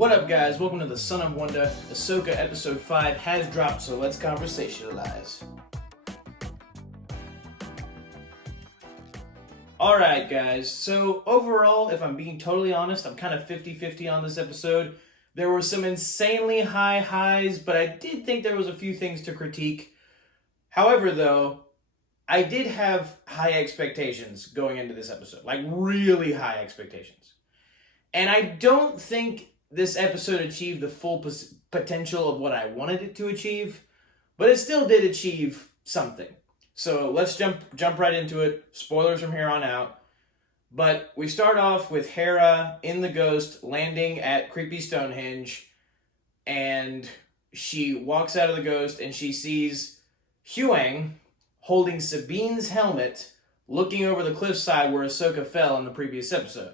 What up, guys? Welcome to the Son of Wonder. Ahsoka episode 5 has dropped, so let's conversationalize. Alright, guys. So, overall, if I'm being totally honest, I'm kind of 50-50 on this episode. There were some insanely high highs, but I did think there was a few things to critique. However, though, I did have high expectations going into this episode. Like, really high expectations. And I don't think this episode achieved the full potential of what I wanted it to achieve, but it still did achieve something. So let's jump right into it. Spoilers from here on out. But we start off with Hera in the Ghost landing at creepy Stonehenge, and she walks out of the Ghost and she sees Huyang holding Sabine's helmet, looking over the cliffside where Ahsoka fell in the previous episode.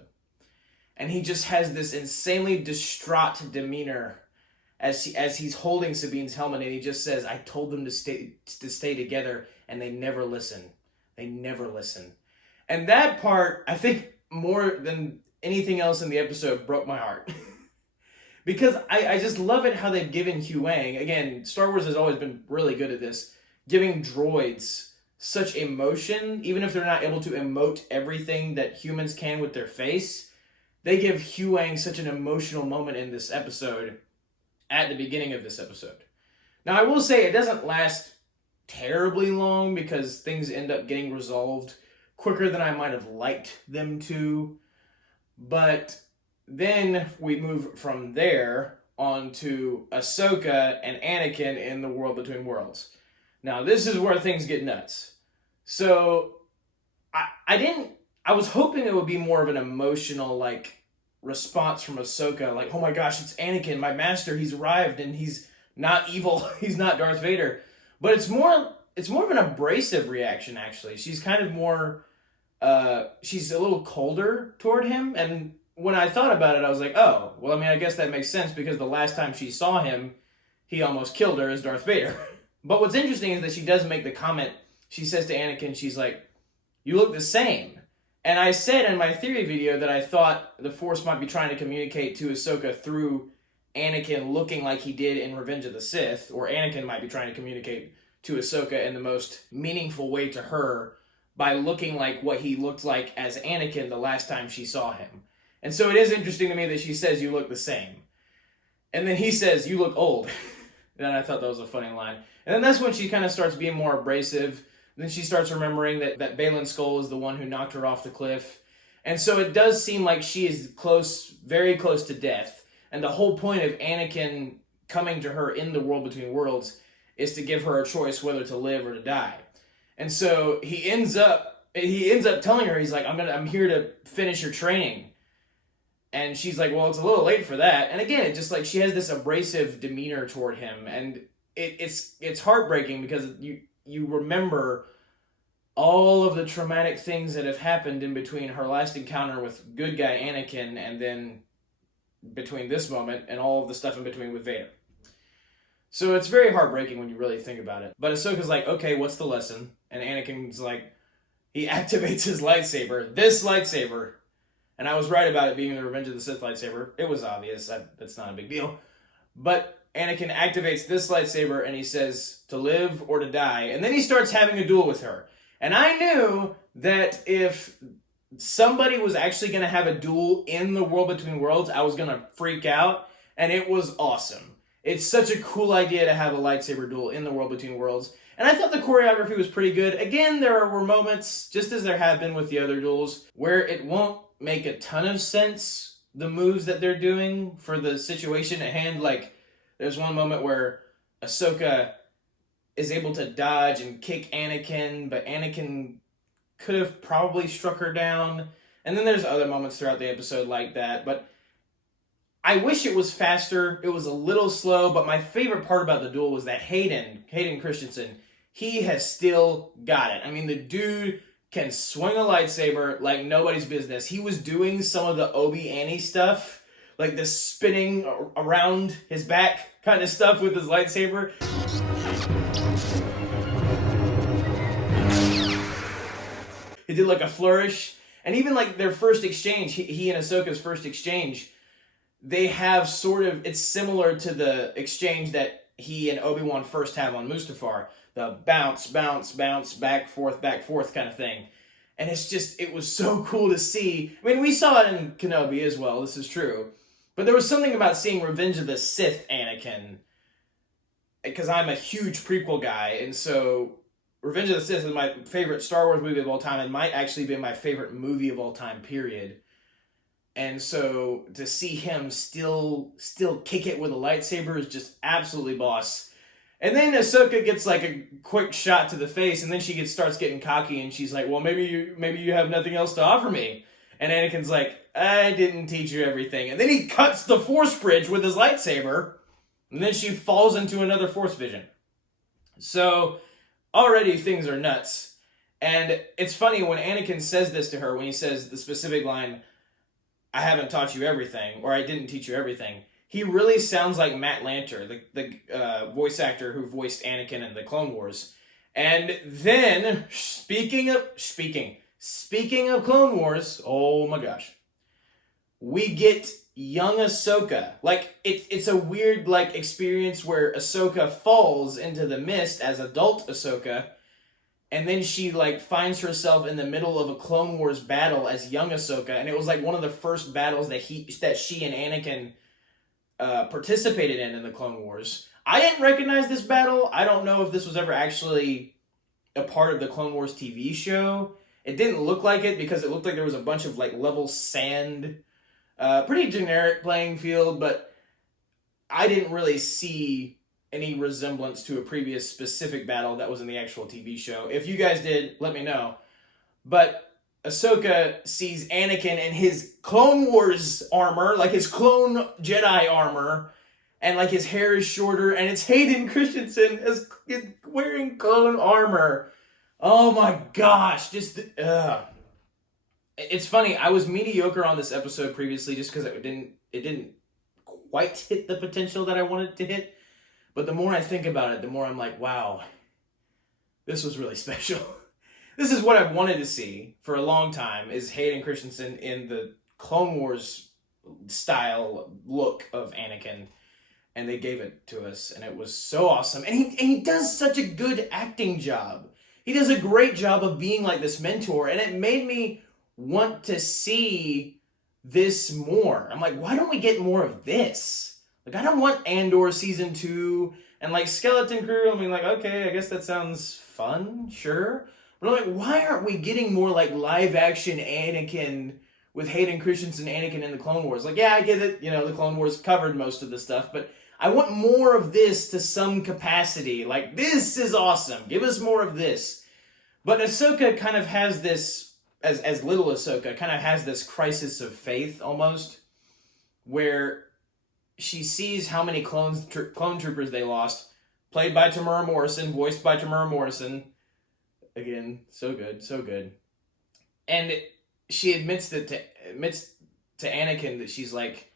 And he just has this insanely distraught demeanor as he's holding Sabine's helmet, and he just says, "I told them to stay together, and they never listen. They never listen." And that part, I think, more than anything else in the episode, broke my heart. Because I just love it how they've given Huyang, again, Star Wars has always been really good at this, giving droids such emotion, even if they're not able to emote everything that humans can with their face. They give Huyang such an emotional moment in this episode at the beginning of this episode. Now, I will say it doesn't last terribly long because things end up getting resolved quicker than I might have liked them to. But then we move from there on to Ahsoka and Anakin in the World Between Worlds. Now, this is where things get nuts. So, I was hoping it would be more of an emotional, response from Ahsoka, like, "Oh my gosh, it's Anakin, my master, he's arrived, and he's not evil, he's not Darth Vader." But it's more of an abrasive reaction, actually. She's kind of more, she's a little colder toward him, and when I thought about it, I was like, oh, well, I mean, I guess that makes sense, because the last time she saw him, he almost killed her as Darth Vader. But what's interesting is that she does make the comment, she says to Anakin, she's like, "You look the same." And I said in my theory video that I thought the Force might be trying to communicate to Ahsoka through Anakin looking like he did in Revenge of the Sith, or Anakin might be trying to communicate to Ahsoka in the most meaningful way to her by looking like what he looked like as Anakin the last time she saw him. And so it is interesting to me that she says, "You look the same." And then he says, "You look old." And I thought that was a funny line. And then that's when she kind of starts being more abrasive. Then she starts remembering that Baylan Skoll is the one who knocked her off the cliff. And so it does seem like she is close, very close to death. And the whole point of Anakin coming to her in the World Between Worlds is to give her a choice whether to live or to die. And so he ends up telling her, he's like, I'm here to finish your training. And she's like, "Well, it's a little late for that." And again, it's just like she has this abrasive demeanor toward him. And it's heartbreaking because you remember all of the traumatic things that have happened in between her last encounter with good guy Anakin and then between this moment and all of the stuff in between with Vader. So it's very heartbreaking when you really think about it. But Ahsoka's like, "Okay, what's the lesson?" And Anakin's like, he activates his lightsaber. This lightsaber. And I was right about it being the Revenge of the Sith lightsaber. It was obvious. That's not a big deal. But Anakin activates this lightsaber and he says to live or to die. And then he starts having a duel with her. And I knew that if somebody was actually going to have a duel in the World Between Worlds, I was going to freak out. And it was awesome. It's such a cool idea to have a lightsaber duel in the World Between Worlds. And I thought the choreography was pretty good. Again, there were moments, just as there have been with the other duels, where it won't make a ton of sense, the moves that they're doing for the situation at hand. Like, there's one moment where Ahsoka is able to dodge and kick Anakin, but Anakin could have probably struck her down. And then there's other moments throughout the episode like that. But I wish it was faster. It was a little slow, but my favorite part about the duel was that Hayden Christensen, he has still got it. I mean, the dude can swing a lightsaber like nobody's business. He was doing some of the Obi-Annie stuff, like the spinning around his back kind of stuff with his lightsaber. He did like a flourish. And even like their first exchange, he and Ahsoka's first exchange, they have sort of, it's similar to the exchange that he and Obi-Wan first have on Mustafar, the bounce, bounce, bounce, back, forth kind of thing. And it's just, it was so cool to see. I mean, we saw it in Kenobi as well, this is true. But there was something about seeing Revenge of the Sith Anakin, because I'm a huge prequel guy, and so Revenge of the Sith is my favorite Star Wars movie of all time, and might actually be my favorite movie of all time, period. And so to see him still kick it with a lightsaber is just absolutely boss. And then Ahsoka gets like a quick shot to the face, and then she starts getting cocky, and she's like, "Well, maybe you have nothing else to offer me." And Anakin's like, "I didn't teach you everything." And then he cuts the Force bridge with his lightsaber, and then she falls into another Force vision. So already things are nuts. And it's funny when Anakin says this to her, when he says the specific line, "I haven't taught you everything," or "I didn't teach you everything," he really sounds like Matt Lanter, the voice actor who voiced Anakin in the Clone Wars. And then, speaking of Clone Wars, oh my gosh, we get young Ahsoka. Like, it's a weird like experience where Ahsoka falls into the mist as adult Ahsoka, and then she like finds herself in the middle of a Clone Wars battle as young Ahsoka, and it was like one of the first battles that she and Anakin participated in the Clone Wars. I didn't recognize this battle. I don't know if this was ever actually a part of the Clone Wars TV show. It didn't look like it because it looked like there was a bunch of like level sand, pretty generic playing field, but I didn't really see any resemblance to a previous specific battle that was in the actual TV show. If you guys did, let me know. But Ahsoka sees Anakin in his Clone Wars armor, like his clone Jedi armor, and like his hair is shorter, and it's Hayden Christensen as wearing clone armor. Oh my gosh, just it's funny. I was mediocre on this episode previously just because it didn't quite hit the potential that I wanted it to hit. But the more I think about it, the more I'm like, wow, this was really special. This is what I've wanted to see for a long time, is Hayden Christensen in the Clone Wars style look of Anakin. And they gave it to us, and it was so awesome. And he does such a good acting job. He does a great job of being like this mentor, and it made me want to see this more. I'm like, why don't we get more of this? Like, I don't want Andor Season 2 and, like, Skeleton Crew. I mean, like, okay, I guess that sounds fun, sure. But I'm like, why aren't we getting more, like, live-action Anakin with Hayden Christensen Anakin in the Clone Wars? Like, yeah, I get it. You know, the Clone Wars covered most of the stuff, but I want more of this to some capacity. Like, this is awesome. Give us more of this. But Ahsoka kind of has this, as little Ahsoka, kind of has this crisis of faith, almost, where she sees how many clone troopers they lost, played by Tamara Morrison, voiced by Tamara Morrison. Again, so good, so good. And she admits to Anakin that she's like,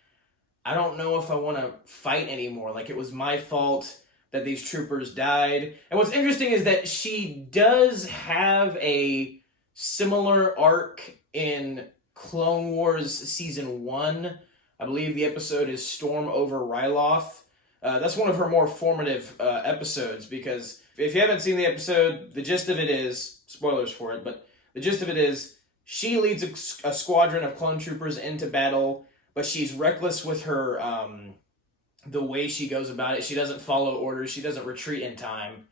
I don't know if I want to fight anymore. Like, it was my fault that these troopers died. And what's interesting is that she does have a similar arc in Clone Wars Season 1. I believe the episode is Storm over Ryloth. That's one of her more formative episodes, because if you haven't seen the episode, the gist of it is, spoilers for it, but the gist of it is, she leads a squadron of clone troopers into battle, but she's reckless with her, the way she goes about it. She doesn't follow orders, she doesn't retreat in time,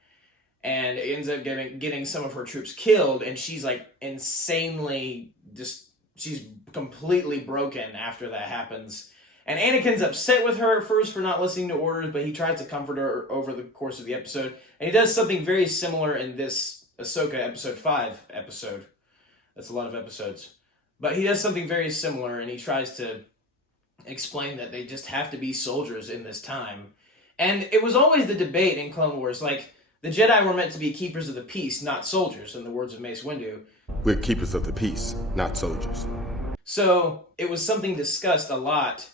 and it ends up getting some of her troops killed, and she's like insanely she's completely broken after that happens. And Anakin's upset with her at first for not listening to orders, but he tries to comfort her over the course of the episode. And he does something very similar in this Ahsoka Episode 5 episode. That's a lot of episodes. But he does something very similar, and he tries to explain that they just have to be soldiers in this time. And it was always the debate in Clone Wars, like, the Jedi were meant to be keepers of the peace, not soldiers, in the words of Mace Windu. We're keepers of the peace, not soldiers. So it was something discussed a lot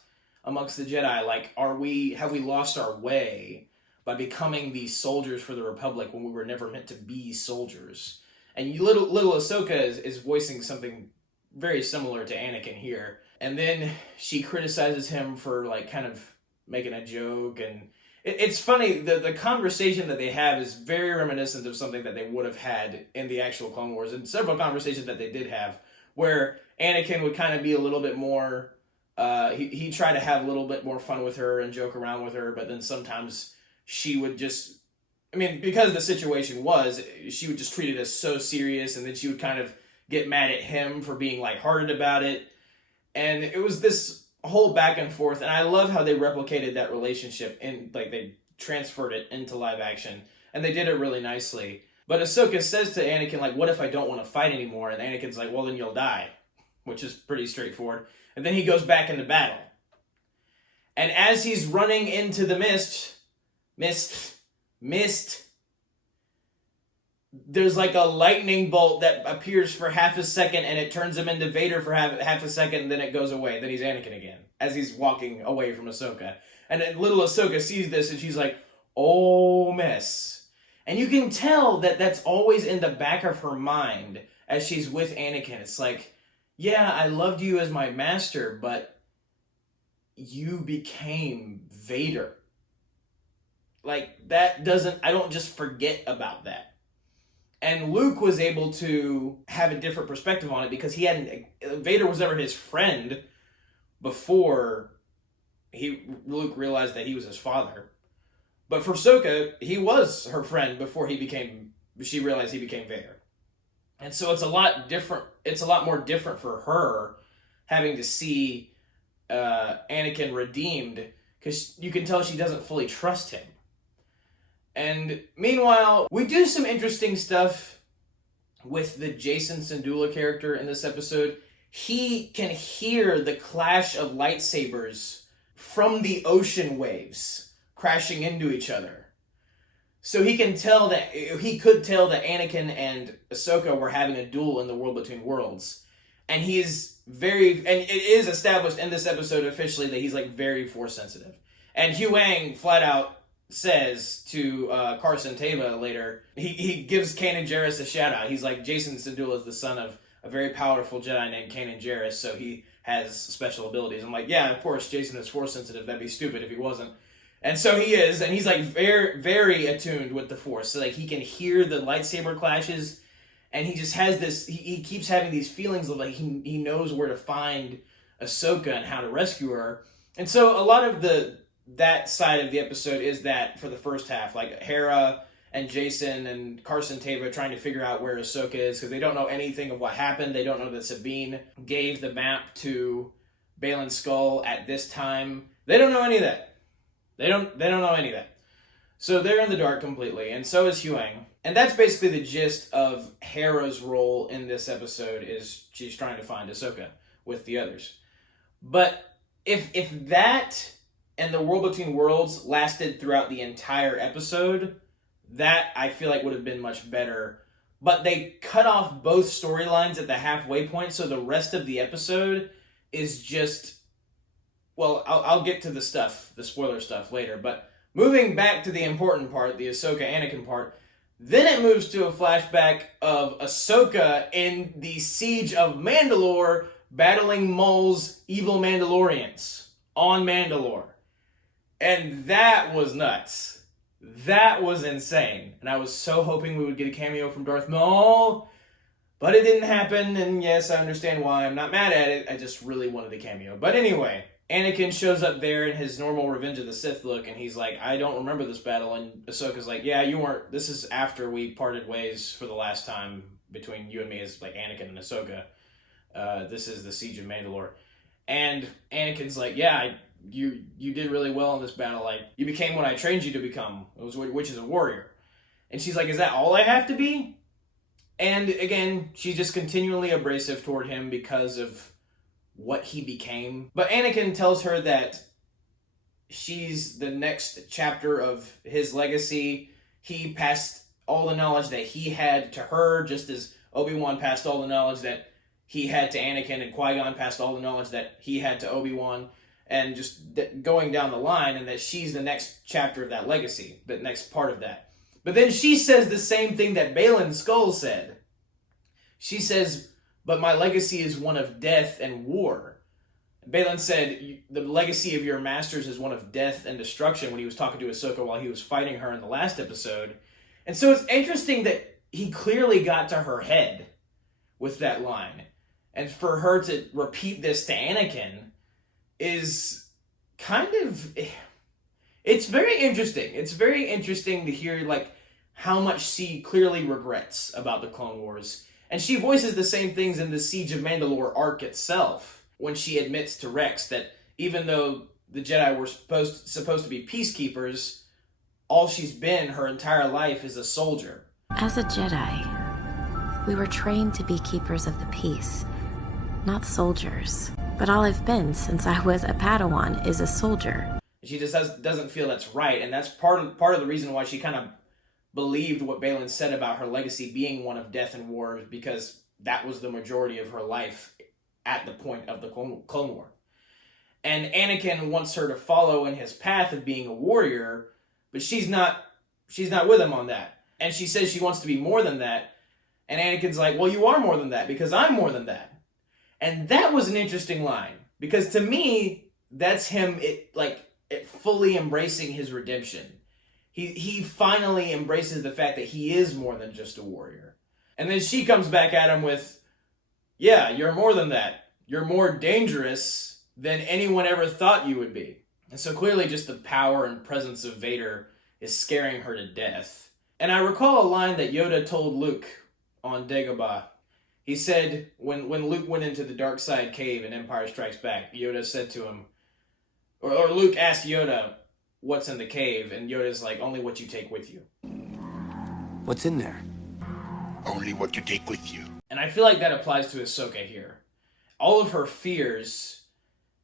amongst the Jedi, like, have we lost our way by becoming these soldiers for the Republic when we were never meant to be soldiers? And little Ahsoka is voicing something very similar to Anakin here. And then she criticizes him for like kind of making a joke, and it's funny, the conversation that they have is very reminiscent of something that they would have had in the actual Clone Wars, and several conversations that they did have where Anakin would kind of be a little bit more he tried to have a little bit more fun with her and joke around with her, but then sometimes she would just, I mean, because the situation was, she would just treat it as so serious, and then she would kind of get mad at him for being lighthearted about it. And it was this whole back and forth, and I love how they replicated that relationship, and like they transferred it into live action, and they did it really nicely. But Ahsoka says to Anakin, like, what if I don't want to fight anymore? And Anakin's like, well, then you'll die, which is pretty straightforward. And then he goes back into battle. And as he's running into the mist, there's like a lightning bolt that appears for half a second, and it turns him into Vader for half a second, and then it goes away. Then he's Anakin again, as he's walking away from Ahsoka. And then little Ahsoka sees this, and she's like, oh, mess. And you can tell that that's always in the back of her mind as she's with Anakin. It's like, yeah, I loved you as my master, but you became Vader. Like, that doesn't, I don't just forget about that. And Luke was able to have a different perspective on it because Vader was never his friend before Luke realized that he was his father. But for Ahsoka, he was her friend before she realized he became Vader. And so it's a lot different. It's a lot more different for her having to see Anakin redeemed, because you can tell she doesn't fully trust him. And meanwhile, we do some interesting stuff with the Jason Syndulla character in this episode. He can hear the clash of lightsabers from the ocean waves crashing into each other. So he could tell that Anakin and Ahsoka were having a duel in the World Between Worlds. And and it is established in this episode officially that he's like very Force sensitive. And Huyang flat out says to Carson Teva later, he gives Kanan Jarrus a shout out. He's like, Jason Syndulla is the son of a very powerful Jedi named Kanan Jarrus, so he has special abilities. I'm like, yeah, of course Jason is Force sensitive. That'd be stupid if he wasn't. And so he is, and he's like very, very attuned with the Force. So like he can hear the lightsaber clashes, and he just has this, he keeps having these feelings of like he knows where to find Ahsoka and how to rescue her. And so a lot of that side of the episode is that for the first half, like Hera and Jason and Carson Teva trying to figure out where Ahsoka is, because they don't know anything of what happened. They don't know that Sabine gave the map to Baylan Skoll at this time. They don't know any of that. They don't know any of that. So they're in the dark completely, and so is Huyang. And that's basically the gist of Hera's role in this episode, is she's trying to find Ahsoka with the others. But if that and the World Between Worlds lasted throughout the entire episode, that I feel like would have been much better. But they cut off both storylines at the halfway point, so the rest of the episode is just, well, I'll get to the spoiler stuff later, but moving back to the important part, the Ahsoka Anakin part, then it moves to a flashback of Ahsoka in the Siege of Mandalore battling Maul's evil Mandalorians on Mandalore. And that was nuts. That was insane. And I was so hoping we would get a cameo from Darth Maul, but it didn't happen, and yes, I understand why. I'm not mad at it. I just really wanted a cameo. But anyway, Anakin shows up there in his normal Revenge of the Sith look, and he's like, I don't remember this battle. And Ahsoka's like, yeah, you weren't. This is after we parted ways for the last time between you and me as like Anakin and Ahsoka. This is the Siege of Mandalore. And Anakin's like, yeah, you did really well in this battle. Like, you became what I trained you to become, which is a warrior. And she's like, is that all I have to be? And again, she's just continually abrasive toward him because of what he became. But Anakin tells her that she's the next chapter of his legacy. He passed all the knowledge that he had to her, just as Obi-Wan passed all the knowledge that he had to Anakin, and Qui-Gon passed all the knowledge that he had to Obi-Wan, and just going down the line, and that she's the next chapter of that legacy, the next part of that. But then she says the same thing that Baylan Skoll said. She says, but my legacy is one of death and war. Balin said, the legacy of your masters is one of death and destruction when he was talking to Ahsoka while he was fighting her in the last episode. And so it's interesting that he clearly got to her head with that line. And for her to repeat this to Anakin is kind of... It's very interesting. It's very interesting to hear, like, how much she clearly regrets about the Clone Wars. And she voices the same things in the Siege of Mandalore arc itself, when she admits to Rex that even though the Jedi were supposed to be peacekeepers, all she's been her entire life is a soldier. As a Jedi, we were trained to be keepers of the peace, not soldiers. But all I've been since I was a Padawan is a soldier. She just doesn't feel that's right, and that's part of the reason why she kind of believed what Balin said about her legacy being one of death and war, because that was the majority of her life at the point of the Clone War. And Anakin wants her to follow in his path of being a warrior, but she's not with him on that. And she says she wants to be more than that, and Anakin's like, well, you are more than that, because I'm more than that. And that was an interesting line, because to me, that's him fully embracing his redemption. He finally embraces the fact that he is more than just a warrior. And then she comes back at him with, yeah, you're more than that. You're more dangerous than anyone ever thought you would be. And so clearly just the power and presence of Vader is scaring her to death. And I recall a line that Yoda told Luke on Dagobah. He said, when Luke went into the dark side cave in Empire Strikes Back, Yoda said to him, or Luke asked Yoda, what's in the cave? And Yoda's like, only what you take with you. What's in there? Only what you take with you. And I feel like that applies to Ahsoka here. All of her fears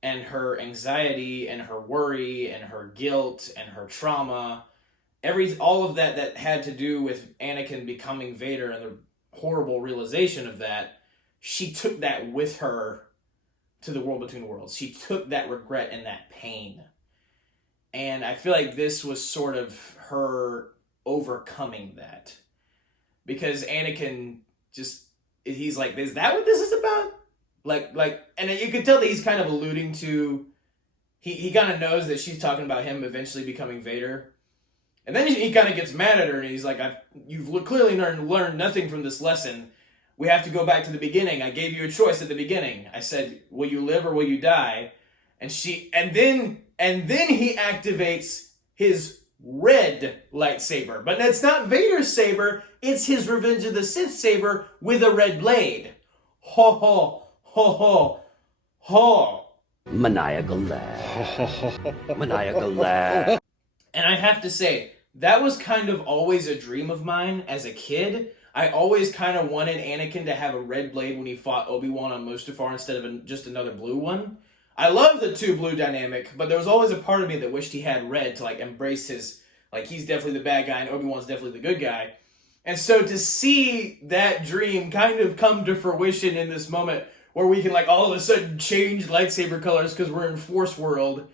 and her anxiety and her worry and her guilt and her trauma, all of that had to do with Anakin becoming Vader and the horrible realization of that, she took that with her to the world between worlds. She took that regret and that pain. And I feel like this was sort of her overcoming that. Because Anakin he's like, is that what this is about? And you could tell that he's kind of alluding to, he kind of knows that she's talking about him eventually becoming Vader. And then he kind of gets mad at her and he's like, you've clearly learned nothing from this lesson. We have to go back to the beginning. I gave you a choice at the beginning. I said, will you live or will you die? And then he activates his red lightsaber. But that's not Vader's saber, it's his Revenge of the Sith saber with a red blade. Ho ho, ho ho, ho. Maniacal laugh. Maniacal laugh. And I have to say, that was kind of always a dream of mine as a kid. I always kind of wanted Anakin to have a red blade when he fought Obi-Wan on Mustafar instead of just another blue one. I love the two blue dynamic, but there was always a part of me that wished he had red to embrace his, he's definitely the bad guy and Obi-Wan's definitely the good guy. And so to see that dream kind of come to fruition in this moment where we can all of a sudden change lightsaber colors because we're in Force World.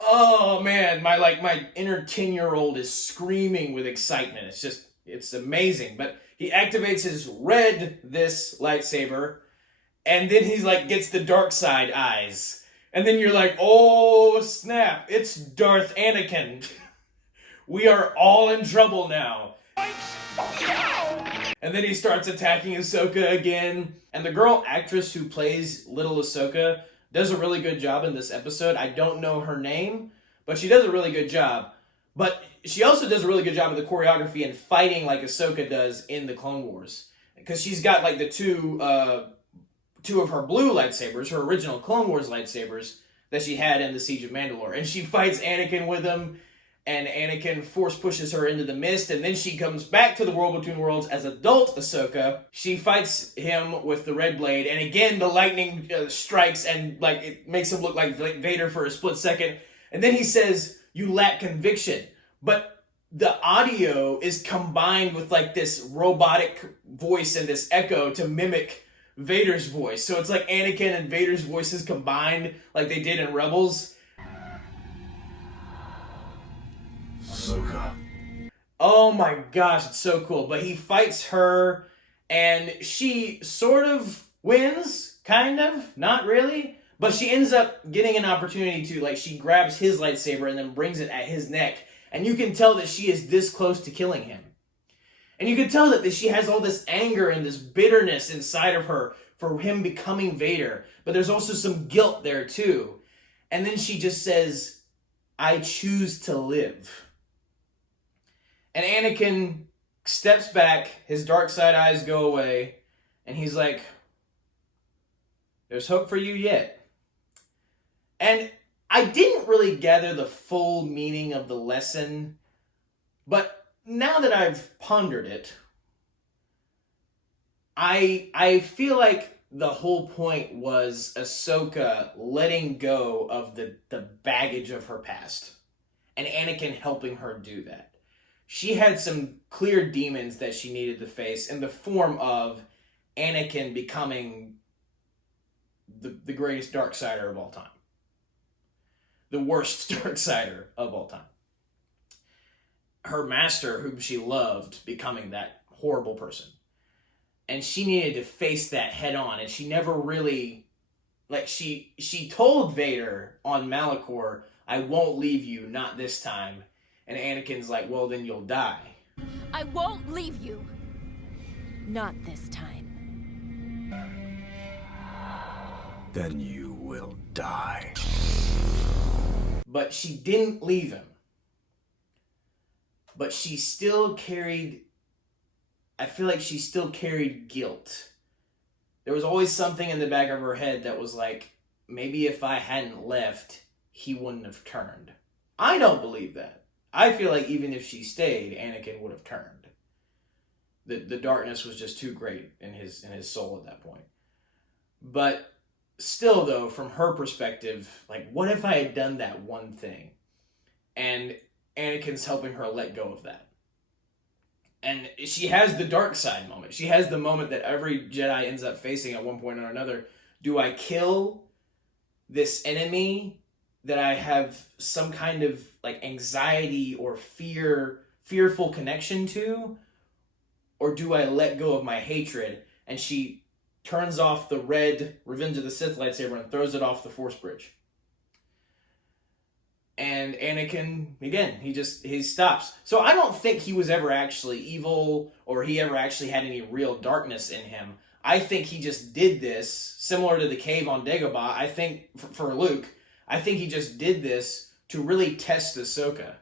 Oh man, my inner 10-year-old is screaming with excitement. It's amazing. But he activates his this lightsaber, and then he's gets the dark side eyes. And then you're like, oh snap, it's Darth Anakin. We are all in trouble now. And then he starts attacking Ahsoka again. And the girl actress who plays little Ahsoka does a really good job in this episode. I don't know her name, but she does a really good job. But she also does a really good job of the choreography and fighting like Ahsoka does in the Clone Wars. Because she's got the two of her blue lightsabers, her original Clone Wars lightsabers, that she had in the Siege of Mandalore. And she fights Anakin with them, and Anakin force pushes her into the mist, and then she comes back to the world between worlds as adult Ahsoka. She fights him with the red blade, and again the lightning strikes, and it makes him look like Vader for a split second. And then he says, "You lack conviction." But the audio is combined with this robotic voice and this echo to mimic Vader's voice. So it's Anakin and Vader's voices combined like they did in Rebels. Ahsoka. Oh my gosh, it's so cool. But he fights her, and she sort of wins, kind of, not really. But she ends up getting an opportunity to, like, she grabs his lightsaber and then brings it at his neck. And you can tell that she is this close to killing him. And you can tell that she has all this anger and this bitterness inside of her for him becoming Vader. But there's also some guilt there too. And then she just says, I choose to live. And Anakin steps back, his dark side eyes go away, and he's like, there's hope for you yet. And I didn't really gather the full meaning of the lesson, but now that I've pondered it, I feel like the whole point was Ahsoka letting go of the baggage of her past, and Anakin helping her do that. She had some clear demons that she needed to face in the form of Anakin becoming the greatest Darksider of all time. The worst Darksider of all time. Her master, whom she loved, becoming that horrible person. And she needed to face that head on, and she never really... Like, she told Vader on Malachor, I won't leave you, not this time. And Anakin's like, well, then you'll die. I won't leave you. Not this time. Then you will die. But she didn't leave him. But she still carried... I feel like she still carried guilt. There was always something in the back of her head that was like, maybe if I hadn't left, he wouldn't have turned. I don't believe that. I feel like even if she stayed, Anakin would have turned. The darkness was just too great in his soul at that point. But still, though, from her perspective, like, what if I had done that one thing? And Anakin's helping her let go of that. And she has the dark side moment. She has the moment that every Jedi ends up facing at one point or another. Do I kill this enemy that I have some kind of like anxiety or fearful connection to? Or do I let go of my hatred? And she turns off the red Revenge of the Sith lightsaber and throws it off the Force bridge. And Anakin, again, he stops. So I don't think he was ever actually evil or he ever actually had any real darkness in him. I think he just did this, similar to the cave on Dagobah. I think, for Luke, I think he just did this to really test Ahsoka.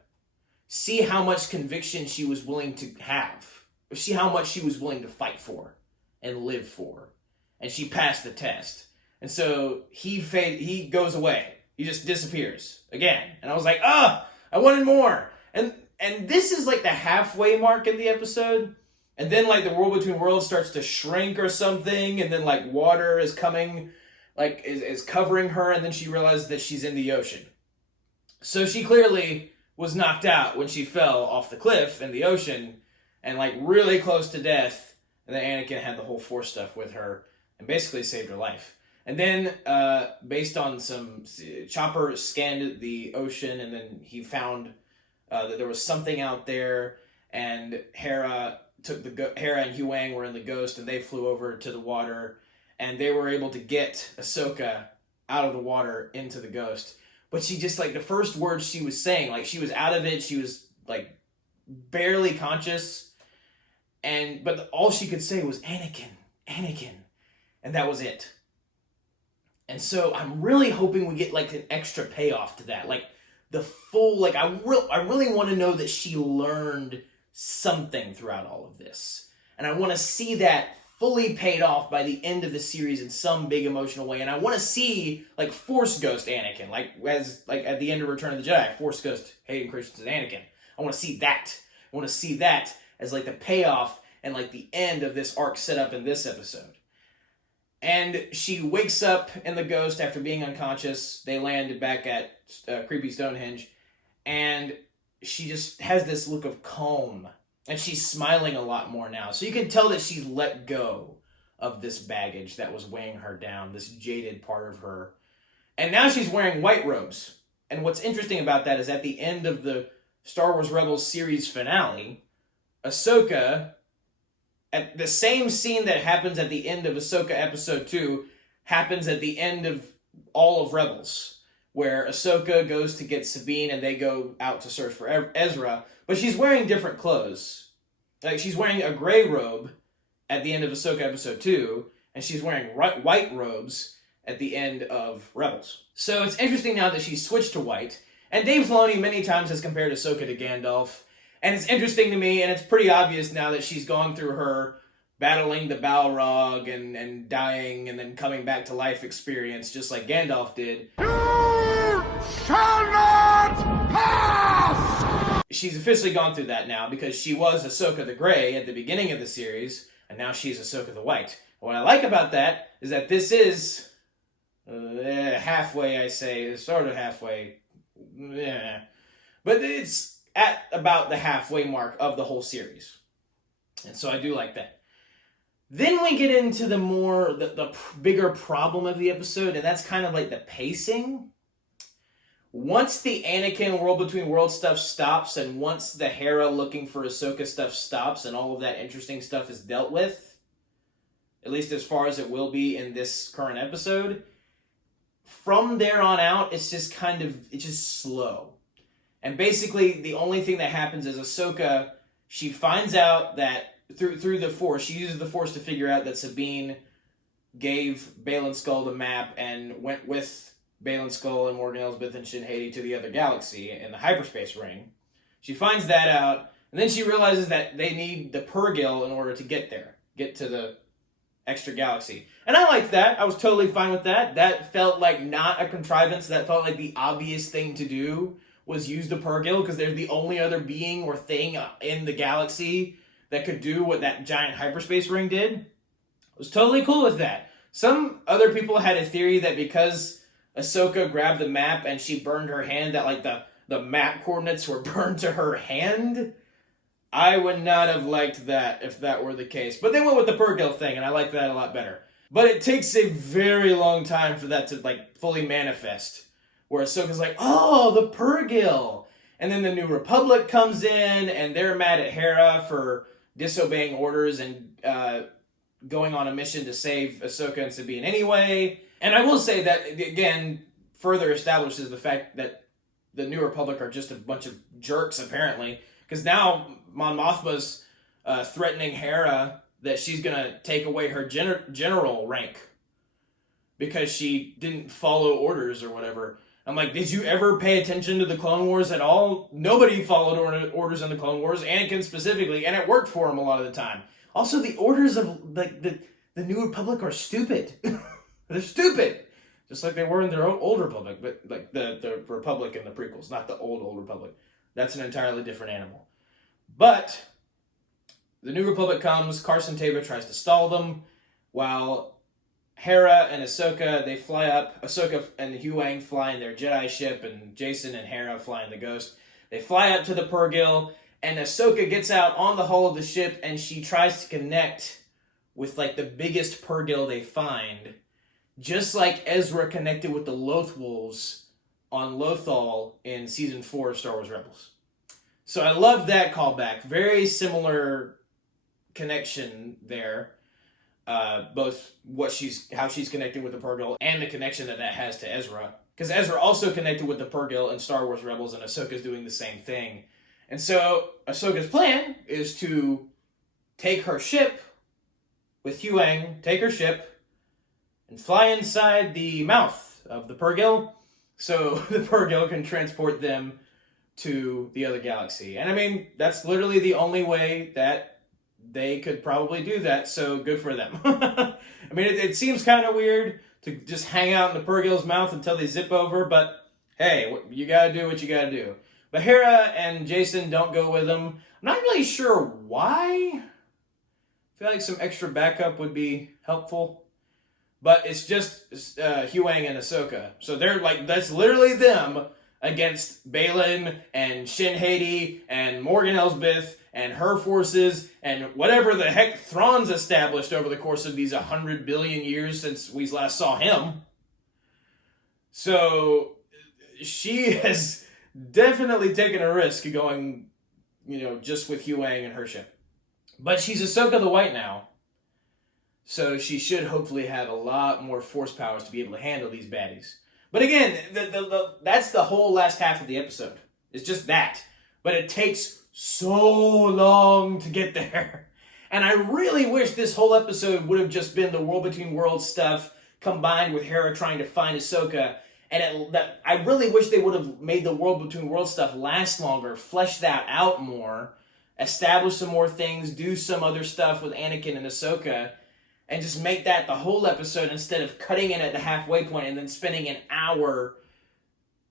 See how much conviction she was willing to have. See how much she was willing to fight for and live for. And she passed the test. And so he goes away. He just disappears again. And I was like, I wanted more. And this is like the halfway mark in the episode. And then like the world between worlds starts to shrink or something. And then like water is coming, like is covering her. And then she realizes that she's in the ocean. So she clearly was knocked out when she fell off the cliff in the ocean. And like really close to death. And then Anakin had the whole Force stuff with her. And basically saved her life. And then, based on some... Chopper scanned the ocean, and then he found that there was something out there, and Hera and Huyang were in the Ghost, and they flew over to the water, and they were able to get Ahsoka out of the water into the Ghost. But she just, like, the first words she was saying, like, she was out of it, she was, like, barely conscious, but all she could say was, Anakin, Anakin, and that was it. And so I'm really hoping we get like an extra payoff to that. Like the full, like I really want to know that she learned something throughout all of this. And I want to see that fully paid off by the end of the series in some big emotional way. And I want to see like Force Ghost Anakin, like at the end of Return of the Jedi, Force Ghost Hayden Christensen's Anakin. I want to see that. I want to see that as like the payoff and like the end of this arc set up in this episode. And she wakes up in the Ghost after being unconscious. They landed back at creepy Stonehenge. And she just has this look of calm. And she's smiling a lot more now. So you can tell that she's let go of this baggage that was weighing her down. This jaded part of her. And now she's wearing white robes. And what's interesting about that is at the end of the Star Wars Rebels series finale, Ahsoka... At the same scene that happens at the end of Ahsoka Episode 2 happens at the end of all of Rebels, where Ahsoka goes to get Sabine and they go out to search for Ezra, but she's wearing different clothes. Like, she's wearing a gray robe at the end of Ahsoka Episode 2, and she's wearing white robes at the end of Rebels. So it's interesting now that she's switched to white, and Dave Filoni many times has compared Ahsoka to Gandalf, and it's interesting to me, and it's pretty obvious now that she's gone through her battling the Balrog and dying and then coming back to life experience just like Gandalf did. You shall not pass! She's officially gone through that now because she was Ahsoka the Grey at the beginning of the series, and now she's Ahsoka the White. What I like about that is that this is halfway, I say, sort of halfway. Yeah. But it's at about the halfway mark of the whole series. And so I do like that. Then we get into the bigger problem of the episode, and that's kind of like the pacing. Once the Anakin World Between Worlds stuff stops, and once the Hera looking for Ahsoka stuff stops, and all of that interesting stuff is dealt with, at least as far as it will be in this current episode, from there on out, it's just slow. And basically, the only thing that happens is Ahsoka, she finds out that through the Force, she uses the Force to figure out that Sabine gave Baylan Skoll the map and went with Baylan Skoll and Morgan Elsbeth and Shin Hati to the other galaxy in the hyperspace ring. She finds that out, and then she realizes that they need the Purrgil in order to get to the extra galaxy. And I liked that. I was totally fine with that. That felt like not a contrivance. That felt like the obvious thing to do was use the Purrgil, because they're the only other being or thing in the galaxy that could do what that giant hyperspace ring did. I was totally cool with that. Some other people had a theory that because Ahsoka grabbed the map and she burned her hand, that like the map coordinates were burned to her hand. I would not have liked that if that were the case. But they went with the Purrgil thing, and I like that a lot better. But it takes a very long time for that to like fully manifest, where Ahsoka's like, oh, the Purrgil. And then the New Republic comes in, and they're mad at Hera for disobeying orders and going on a mission to save Ahsoka and Sabine anyway. And I will say that, again, further establishes the fact that the New Republic are just a bunch of jerks, apparently. Because now Mon Mothma's threatening Hera that she's going to take away her general rank because she didn't follow orders or whatever. I'm like, did you ever pay attention to the Clone Wars at all? Nobody followed orders in the Clone Wars, Anakin specifically, and it worked for him a lot of the time. Also, the orders of like the New Republic are stupid. They're stupid, just like they were in their old Republic, but like the Republic in the prequels, not the old Republic. That's an entirely different animal. But the New Republic comes. Carson Teva tries to stall them, while Hera and Ahsoka, they fly up. Ahsoka and Huyang fly in their Jedi ship, and Jason and Hera fly in the Ghost. They fly up to the Purrgil, and Ahsoka gets out on the hull of the ship, and she tries to connect with like the biggest Purrgil they find, just like Ezra connected with the Loth Wolves on Lothal in Season 4 of Star Wars Rebels. So I love that callback. Very similar connection there. Both how she's connecting with the Purrgil and the connection that has to Ezra. Because Ezra also connected with the Purrgil in Star Wars Rebels, and Ahsoka's doing the same thing. And so Ahsoka's plan is to take her ship with Huyang, take her ship, and fly inside the mouth of the Purrgil, so the Purrgil can transport them to the other galaxy. And I mean, that's literally the only way that they could probably do that, so good for them. I mean, it seems kind of weird to just hang out in the Purrgil's mouth until they zip over, but hey, you gotta do what you gotta do. But Hera and Jason don't go with them. I'm not really sure why. I feel like some extra backup would be helpful. But it's just Huyang and Ahsoka. So they're like, that's literally them against Baylan and Shin Hati and Morgan Elsbeth and her forces and whatever the heck Thrawn's established over the course of these 100 billion years since we last saw him. So she has definitely taken a risk going, just with Huyang and her ship. But she's Ahsoka the White now. So she should hopefully have a lot more force powers to be able to handle these baddies. But again, that's the whole last half of the episode. It's just that. But it takes so long to get there. And I really wish this whole episode would have just been the World Between Worlds stuff combined with Hera trying to find Ahsoka. And I really wish they would have made the World Between Worlds stuff last longer, flesh that out more, establish some more things, do some other stuff with Anakin and Ahsoka, and just make that the whole episode instead of cutting in at the halfway point and then spending an hour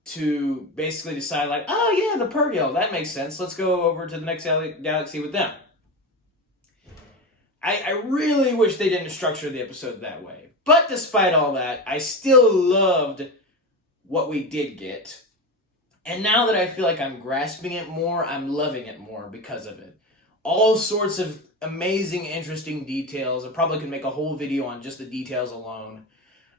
to basically decide, like, oh yeah, the Purrgil, that makes sense. Let's go over to the next galaxy with them. I really wish they didn't structure the episode that way. But despite all that, I still loved what we did get. And now that I feel like I'm grasping it more, I'm loving it more because of it. All sorts of amazing, interesting details. I probably could make a whole video on just the details alone.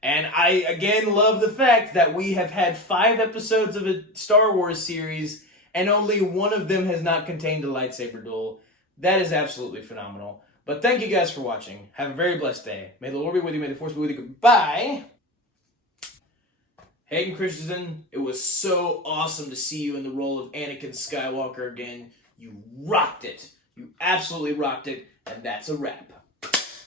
And I, again, love the fact that we have had 5 episodes of a Star Wars series, and only one of them has not contained a lightsaber duel. That is absolutely phenomenal. But thank you guys for watching. Have a very blessed day. May the Lord be with you. May the Force be with you. Goodbye. Hayden Christensen, it was so awesome to see you in the role of Anakin Skywalker again. You rocked it. You absolutely rocked it. And that's a wrap.